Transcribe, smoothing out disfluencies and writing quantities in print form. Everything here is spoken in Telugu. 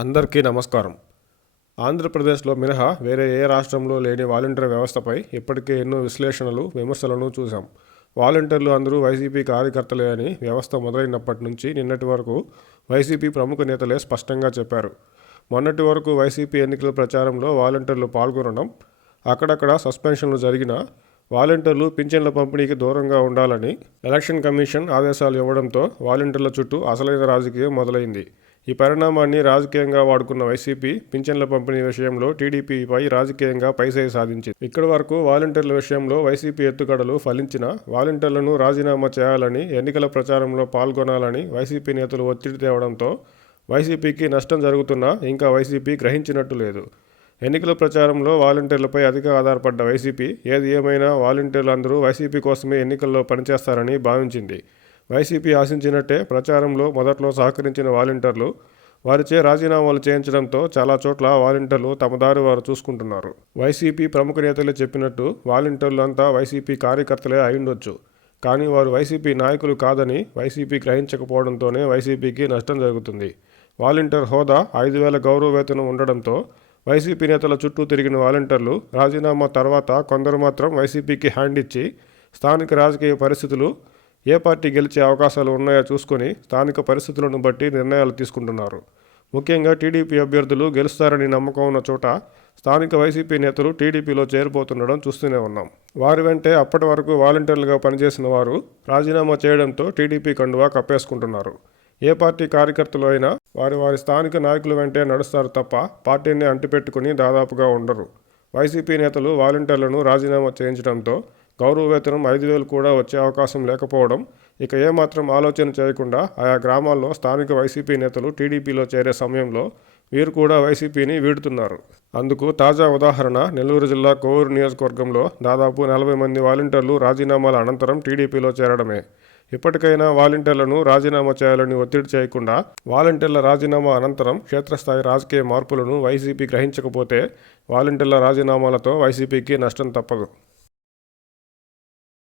అందరికీ నమస్కారం. ఆంధ్రప్రదేశ్లో మినహా వేరే ఏ రాష్ట్రంలో లేని వాలంటీర్ వ్యవస్థపై ఇప్పటికే ఎన్నో విశ్లేషణలు, విమర్శలను చూశాం. వాలంటీర్లు అందరూ వైసీపీ కార్యకర్తలే అని వ్యవస్థ మొదలైనప్పటి నుంచి నిన్నటి వరకు వైసీపీ ప్రముఖ నేతలే స్పష్టంగా చెప్పారు. మొన్నటి వరకు వైసీపీ ఎన్నికల ప్రచారంలో వాలంటీర్లు పాల్గొనడం, అక్కడక్కడ సస్పెన్షన్లు జరిగినా వాలంటీర్లు పింఛన్ల పంపిణీకి దూరంగా ఉండాలని ఎలక్షన్ కమిషన్ ఆదేశాలు ఇవ్వడంతో వాలంటీర్ల చుట్టూ అసలైన రాజకీయం మొదలైంది. ఈ పరిణామాన్ని రాజకీయంగా వాడుకున్న వైసీపీ పింఛన్ల పంపిణీ విషయంలో టీడీపీపై రాజకీయంగా పైచేయి సాధించింది. ఇక్కడి వరకు వాలంటీర్ల విషయంలో వైసీపీ ఎత్తుగడలు ఫలించిన వాలంటీర్లను రాజీనామా చేయాలని, ఎన్నికల ప్రచారంలో పాల్గొనాలని వైసీపీ నేతలు ఒత్తిడి తేవడంతో వైసీపీకి నష్టం జరుగుతున్నా ఇంకా వైసీపీ గ్రహించినట్టు లేదు. ఎన్నికల ప్రచారంలో వాలంటీర్లపై అధిక ఆధారపడ్డ వైసీపీ ఏది ఏమైనా వాలంటీర్లు అందరూ వైసీపీ కోసమే ఎన్నికల్లో పనిచేస్తారని భావించింది. వైసీపీ ఆశించినట్టే ప్రచారంలో మొదట్లో సహకరించిన వాలంటీర్లు వారిచే రాజీనామాలు చేయించడంతో చాలా చోట్ల వాలంటీర్లు తమ దారి వారు చూసుకుంటున్నారు. వైసీపీ ప్రముఖ నేతలే చెప్పినట్టు వాలంటీర్లు అంతా వైసీపీ కార్యకర్తలే అయిండొచ్చు. కానీ వారు వైసీపీ నాయకులు కాదని వైసీపీ గ్రహించకపోవడంతోనే వైసీపీకి నష్టం జరుగుతుంది. వాలంటీర్ హోదా 5,000 గౌరవ వేతనం ఉండడంతో వైసీపీ నేతల చుట్టూ తిరిగిన వాలంటీర్లు రాజీనామా తర్వాత కొందరు మాత్రం వైసీపీకి హ్యాండ్ ఇచ్చి స్థానిక రాజకీయ పరిస్థితులు, ఏ పార్టీ గెలిచే అవకాశాలు ఉన్నాయో చూసుకొని స్థానిక పరిస్థితులను బట్టి నిర్ణయాలు తీసుకుంటున్నారు. ముఖ్యంగా టీడీపీ అభ్యర్థులు గెలుస్తారని నమ్మకం ఉన్న చోట స్థానిక వైసీపీ నేతలు టీడీపీలో చేరిపోతుండడం చూస్తూనే ఉన్నాం. వారి వెంటే అప్పటి వరకు వాలంటీర్లుగా పనిచేసిన వారు రాజీనామా చేయడంతో టీడీపీ కండువా కప్పేసుకుంటున్నారు. ఏ పార్టీ కార్యకర్తలు అయినా వారి స్థానిక నాయకుల వెంటే నడుస్తారు తప్ప పార్టీని అంటిపెట్టుకుని దాదాపుగా ఉండరు. వైసీపీ నేతలు వాలంటీర్లను రాజీనామా చేయించడంతో గౌరవ వేతనం 5,000 కూడా వచ్చే అవకాశం లేకపోవడం, ఇక ఏమాత్రం ఆలోచన చేయకుండా ఆయా గ్రామాల్లో స్థానిక వైసీపీ నేతలు టీడీపీలో చేరే సమయంలో వీరు కూడా వైసీపీని వీడుతున్నారు. అందుకు తాజా ఉదాహరణ నెల్లూరు జిల్లా కోవూరు నియోజకవర్గంలో దాదాపు 40 మంది వాలంటీర్లు రాజీనామాల అనంతరం టీడీపీలో చేరడమే. ఇప్పటికైనా వాలంటీర్లను రాజీనామా చేయాలని ఒత్తిడి చేయకుండా వాలంటీర్ల రాజీనామా అనంతరం క్షేత్రస్థాయి రాజకీయ మార్పులను వైసీపీ గ్రహించకపోతే వాలంటీర్ల రాజీనామాలతో వైసీపీకి నష్టం తప్పదు.